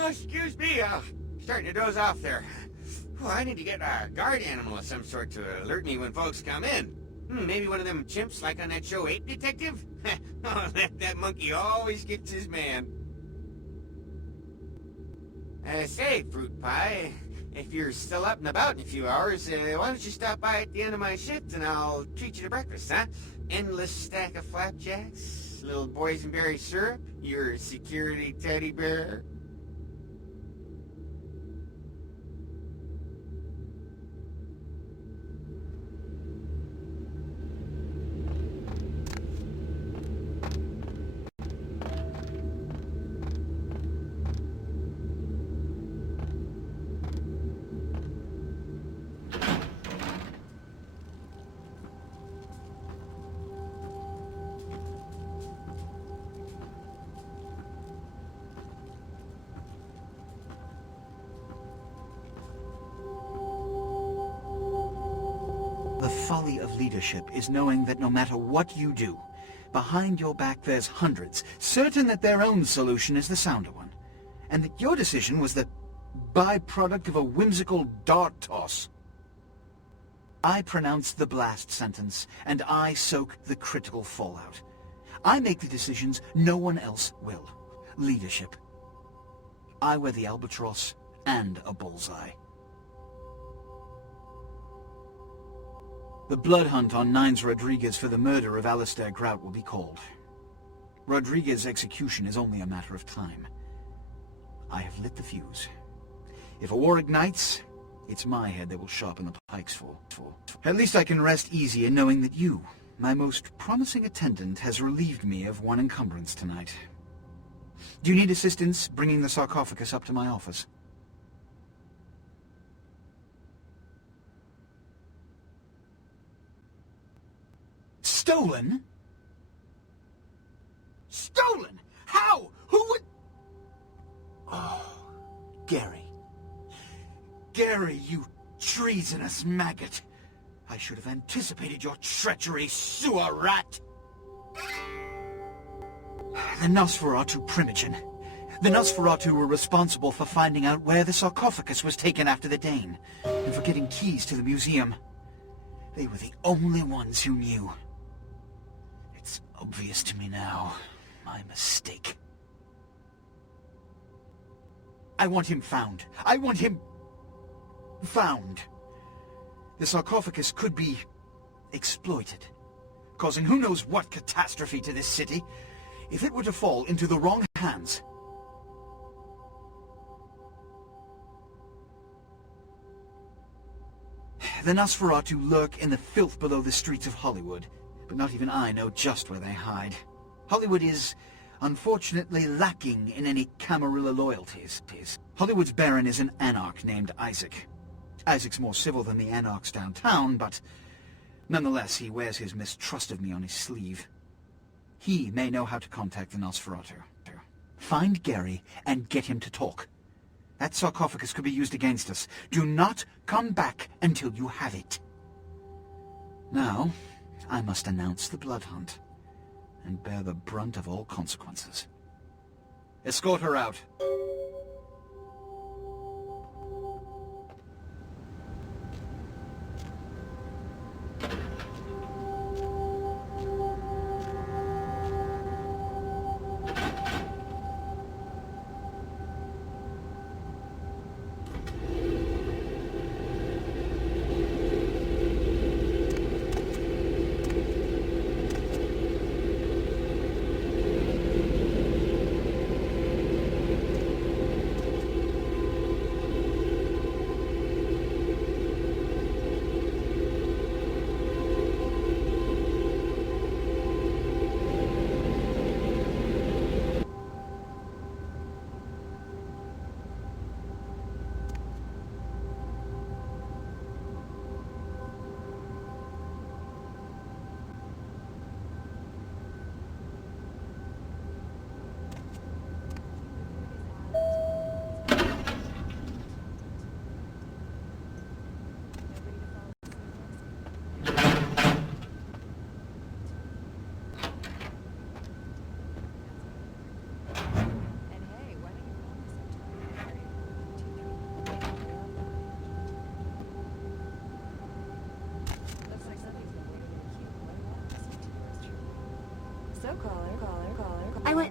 Oh, excuse me, starting to doze off there. Oh, I need to get a guard animal of some sort to alert me when folks come in. Maybe one of them chimps like on that show 8 Detective? Oh, that monkey always gets his man. Say, Fruit Pie, if you're still up and about in a few hours, why don't you stop by at the end of my shift and I'll treat you to breakfast, huh? Endless stack of flapjacks, little boysenberry syrup, your security teddy bear. The folly of leadership is knowing that no matter what you do, behind your back there's hundreds, certain that their own solution is the sounder one, and that your decision was the byproduct of a whimsical dart toss. I pronounce the blast sentence, and I soak the critical fallout. I make the decisions no one else will. Leadership. I wear the albatross and a bullseye. The blood hunt on Nines Rodriguez for the murder of Alistair Grout will be called. Rodriguez's execution is only a matter of time. I have lit the fuse. If a war ignites, it's my head they will sharpen the pikes for. At least I can rest easy in knowing that you, my most promising attendant, has relieved me of one encumbrance tonight. Do you need assistance bringing the sarcophagus up to my office? Stolen? Stolen? How? Who would... Oh, Gary. Gary, you treasonous maggot. I should have anticipated your treachery, sewer rat. The Nosferatu Primogen. The Nosferatu were responsible for finding out where the sarcophagus was taken after the Dane, and for getting keys to the museum. They were the only ones who knew. It's obvious to me now. My mistake. I want him found. I want him... found. The sarcophagus could be exploited, causing who knows what catastrophe to this city. If it were to fall into the wrong hands... The Nosferatu lurk in the filth below the streets of Hollywood, but not even I know just where they hide. Hollywood is, unfortunately, lacking in any Camarilla loyalties. Hollywood's baron is an anarch named Isaac. Isaac's more civil than the anarchs downtown, but nonetheless he wears his mistrust of me on his sleeve. He may know how to contact the Nosferatu. Find Gary and get him to talk. That sarcophagus could be used against us. Do not come back until you have it. Now, I must announce the blood hunt, and bear the brunt of all consequences. Escort her out.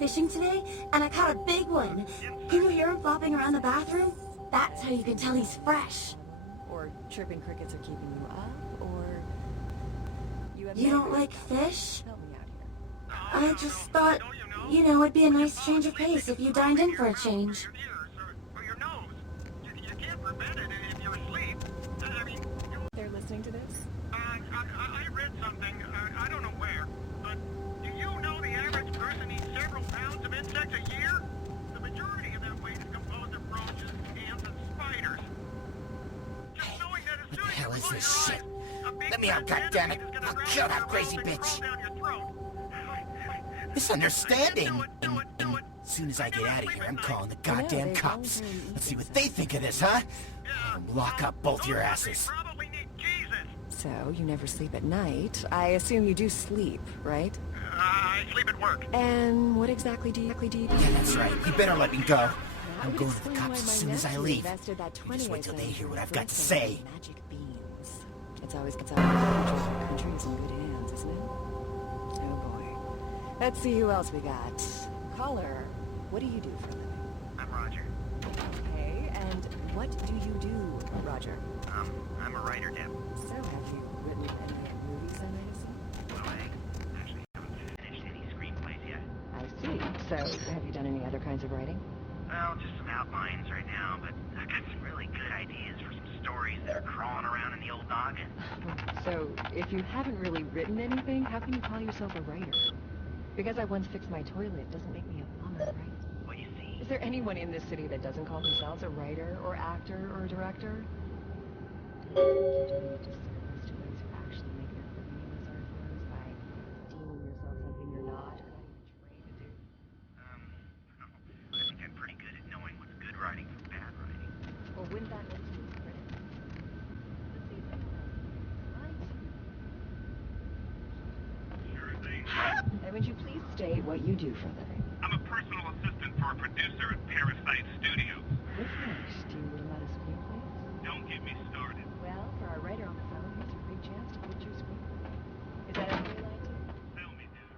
fishing today, and I caught a big one. Can you hear him flopping around the bathroom? That's how you can tell he's fresh. Or chirping crickets are keeping you up, or... You don't like fish? Help me out here. I just thought, you know, it'd be a nice change of pace if you dined in for a change. They're listening to this? I read something, I don't know where, but do you know the average person eats several pounds of insects a year? The majority of that weight is composed of roaches, ants, and spiders. Just knowing that as soon as hell you is close this your shit? eyes, a big Let me out, fat goddammit! enemy is gonna I'll grab kill you that by the crazy rope and bitch! crawl down your throat. Misunderstanding! Do it. As soon as I get out of here, I'm calling the I know, goddamn they cops. voluntarily eat Let's see what insects. they think of this, huh? Lock up both your Those asses. countries probably need Jesus. So, you never sleep at night. I assume you do sleep, right? I sleep at work. And what exactly do you do? Yeah, that's right. You better let me go. That I'm would going to the explain cops why as my soon as I nephew leave. invested that You just 20 wait till I they sent hear him what in I've got to birthday say. Magic beans. It's always country's in good hands, isn't it? Oh boy. Let's see who else we got. Caller, what do you do for a living? I'm Roger. Okay, and what do you do, Roger? I'm a writer, Deb. So, have you written any movies I might have seen? Well, I actually haven't finished any screenplays yet. I see. So, have you done any other kinds of writing? Well, just some outlines right now, but I've got some really good ideas for some stories that are crawling around in the old noggin. So, if you haven't really written anything, how can you call yourself a writer? Because I once fixed my toilet doesn't make me a bummer, right? Well, you see, Is there anyone in this city that doesn't call themselves a writer, or actor, or director? Do you donate to service to those who actually make their living in this art forms by deeming yourself something you're not, or not even trained to do? I think I'm pretty good at knowing what's good writing from bad writing. Well, wouldn't that make you a critic? Let's see if anyone else Sure thing. right? And would you please state what you do for a living? I'm a personal assistant for a producer at Parasite Studios. Good news. Do you write a lot of screenplays? Don't get me started. Well, for our writer on the phone, here's a great chance to pitch your screenplay. Is that everything you'd like to? Tell me, dude.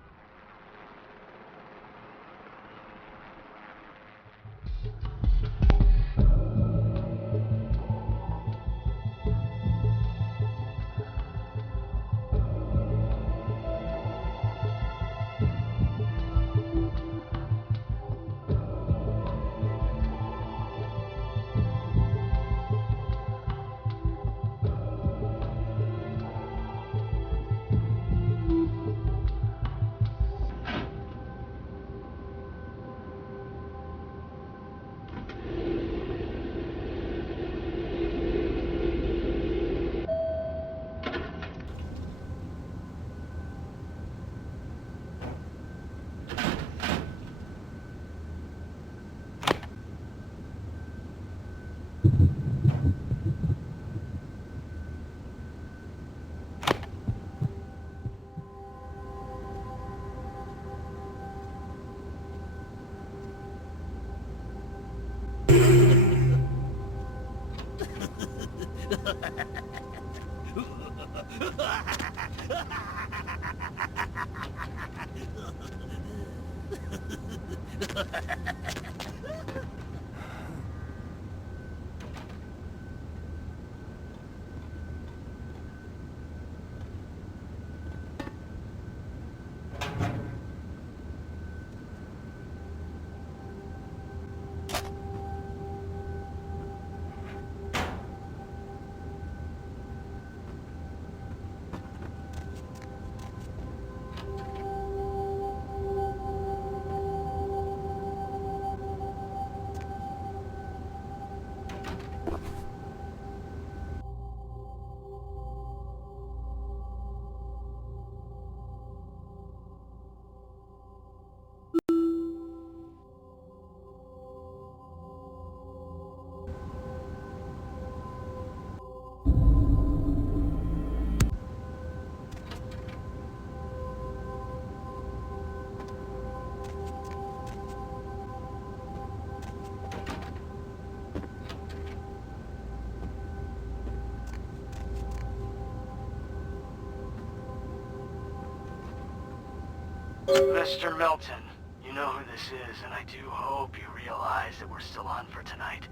Mr. Milton, you know who this is, and I do hope you realize that we're still on for tonight.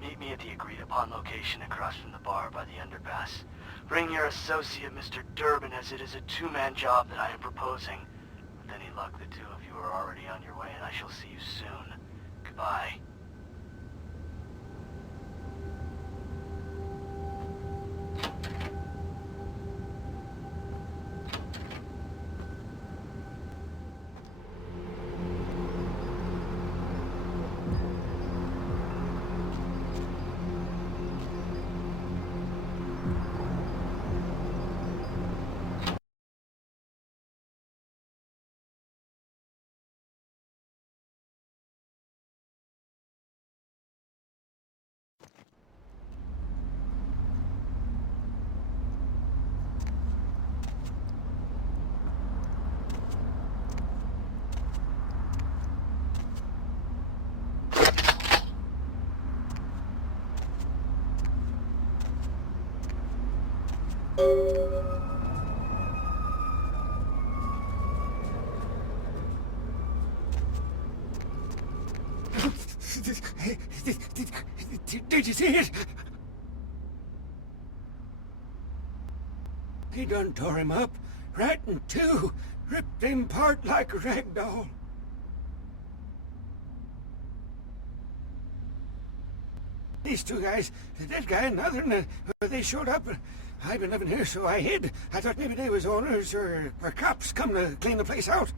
Meet me at the agreed-upon location across from the bar by the underpass. Bring your associate, Mr. Durbin, as it is a two-man job that I am proposing. With any luck, the two of you are already on your way, and I shall see you soon. Goodbye. Did you see it? He done tore him up, right in two, ripped him apart like a rag doll. These two guys, the dead guy and the other, they showed up. I've been living here, so I hid. I thought maybe they was owners or cops come to clean the place out.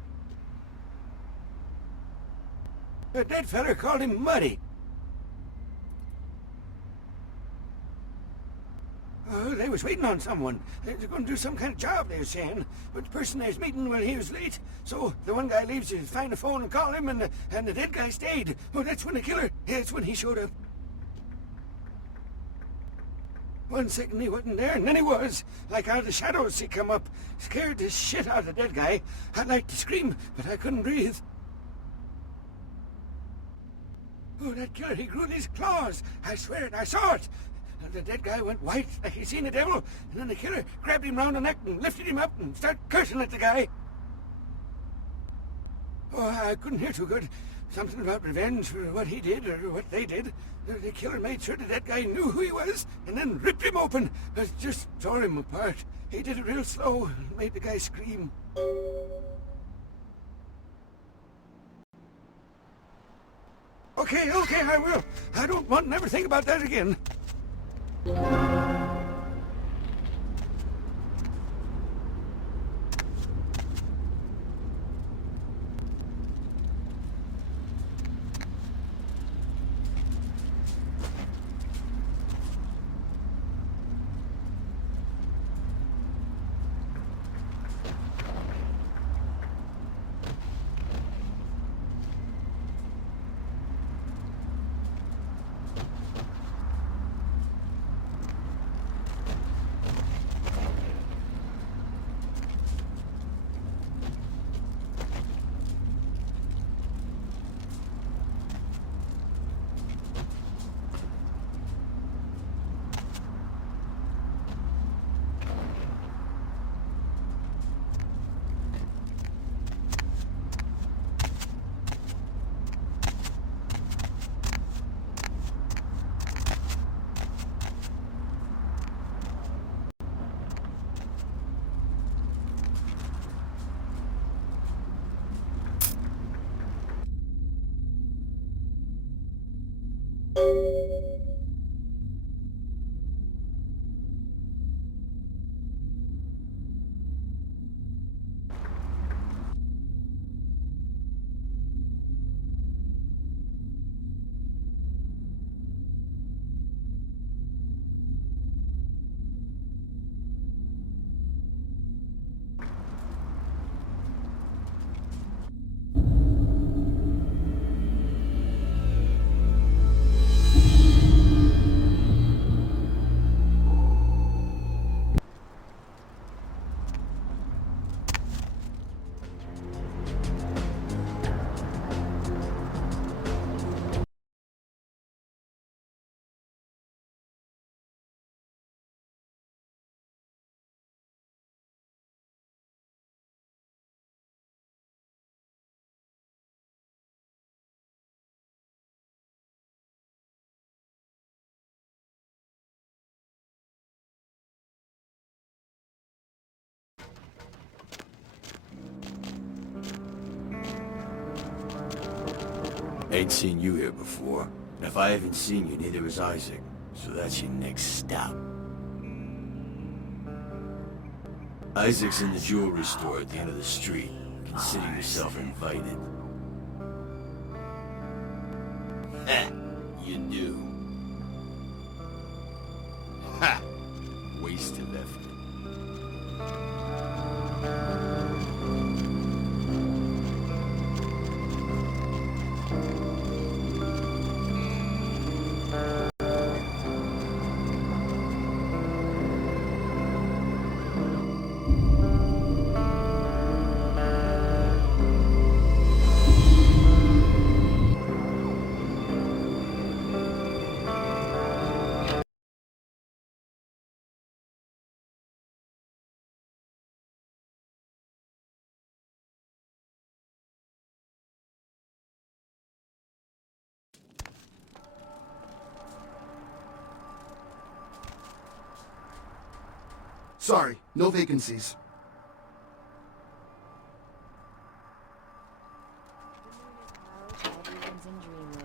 The dead feller called him Muddy. Oh, they was waiting on someone. They were going to do some kind of job, they were saying. But the person they was meeting, well, he was late. So the one guy leaves to find a phone and call him, and the dead guy stayed. Oh, that's when the killer, that's when he showed up. 1 second he wasn't there, and then he was. Like out of the shadows he come up. Scared the shit out of the dead guy. I'd like to scream, but I couldn't breathe. Oh, that killer, he grew these claws. I swear it, I saw it. And the dead guy went white like he seen the devil, and then the killer grabbed him round the neck and lifted him up and started cursing at the guy. Oh, I couldn't hear too good. Something about revenge for what he did or what they did. The killer made sure that guy knew who he was and then ripped him open. Just tore him apart. He did it real slow and made the guy scream. Okay, I will. I don't want to never think about that again. Ain't seen you here before. And if I haven't seen you, neither has Isaac. So that's your next stop. Isaac's in the jewelry store at the end of the street. Consider yourself invited. Heh, you do. Ha! Waste of effort. Sorry, no vacancies. Everyone's in dreamland.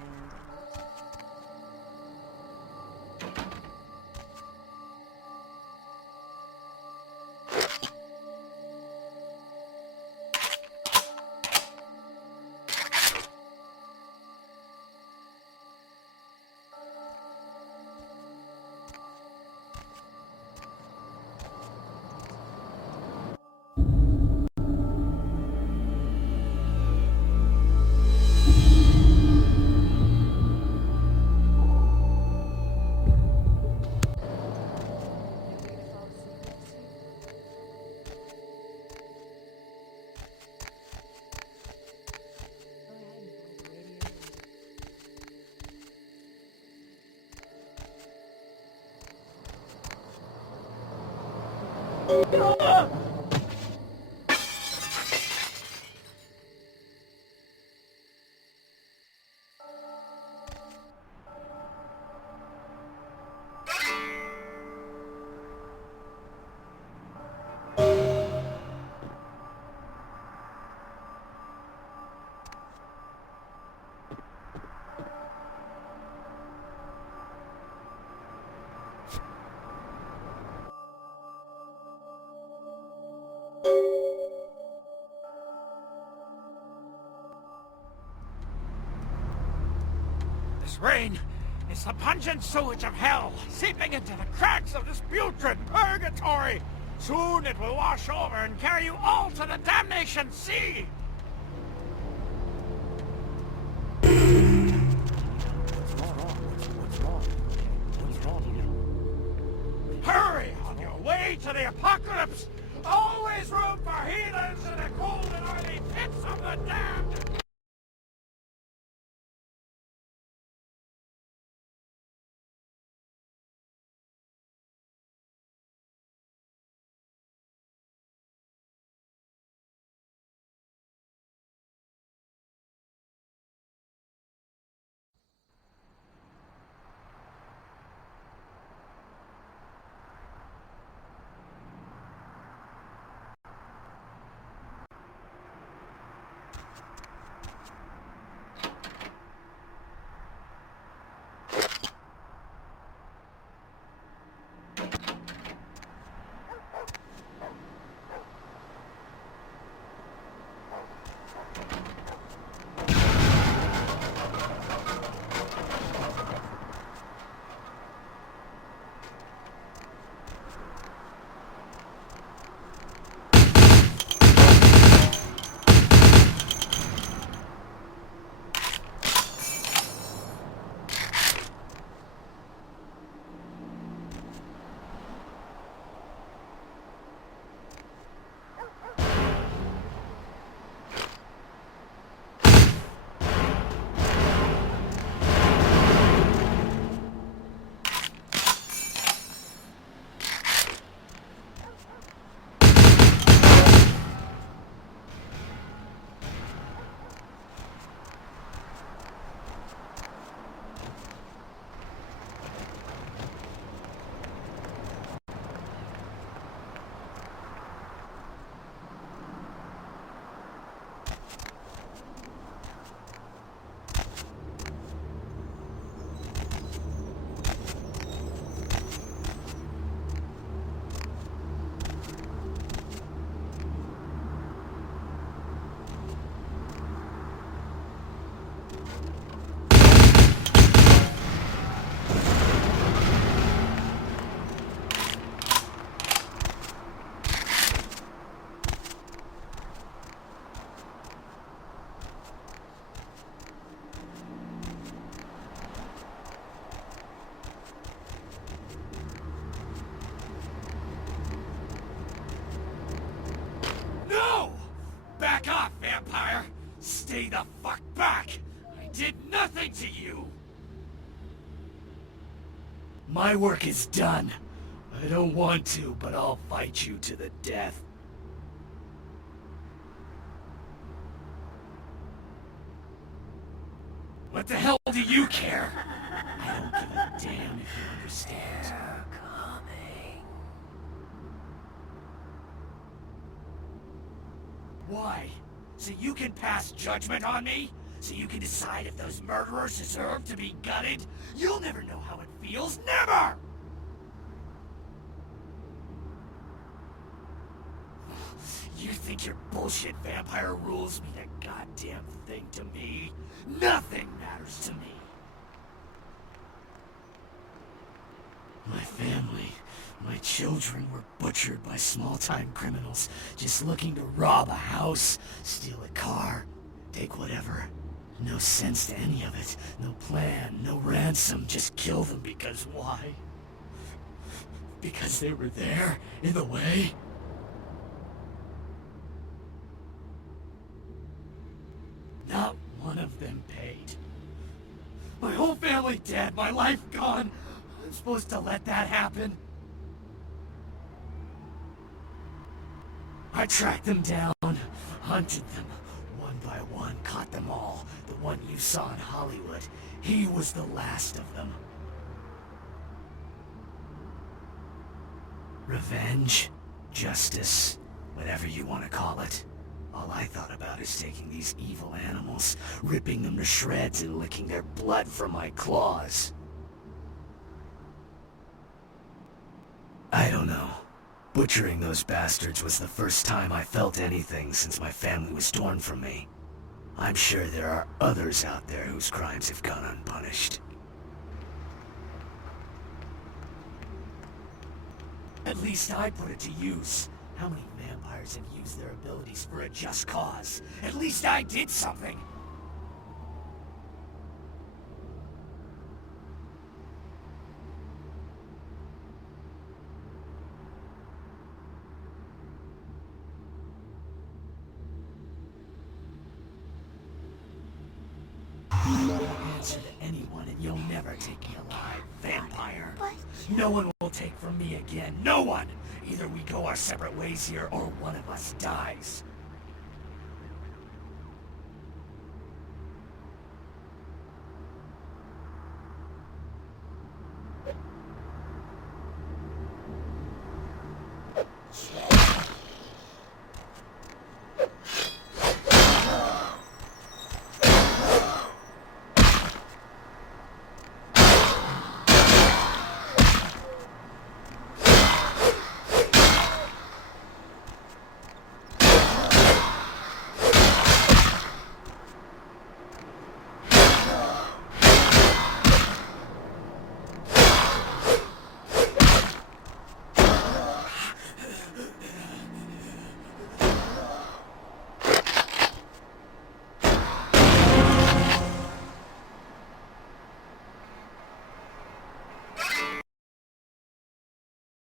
This rain is the pungent sewage of hell, seeping into the cracks of this putrid purgatory. Soon it will wash over and carry you all to the damnation sea. Hurry on your way to the apocalypse! Always room for heathens in the cold and early pits of the damned! My work is done. I don't want to, but I'll fight you to the death. What the hell do you care? I don't give a damn if you understand. They're coming. Why? So you can pass judgment on me? So you can decide if those murderers deserve to be gutted? You'll never know how it feels. Never! You think your bullshit vampire rules mean a goddamn thing to me? Nothing matters to me. My family, my children were butchered by small-time criminals just looking to rob a house, steal a car, take whatever. No sense to any of it. No plan, no ransom, just kill them because why? Because they were there, in the way? Not one of them paid. My whole family dead, my life gone. I'm supposed to let that happen? I tracked them down, hunted them, one by one, caught them all. The one you saw in Hollywood, he was the last of them. Revenge, justice, whatever you want to call it. All I thought about is taking these evil animals, ripping them to shreds and licking their blood from my claws. I don't know. Butchering those bastards was the first time I felt anything since my family was torn from me. I'm sure there are others out there whose crimes have gone unpunished. At least I put it to use. How many vampires have used their abilities for a just cause? At least I did something! Answer to anyone and you'll never take me alive, vampire. No one will take from me again. No one! Either we go our separate ways here or one of us dies.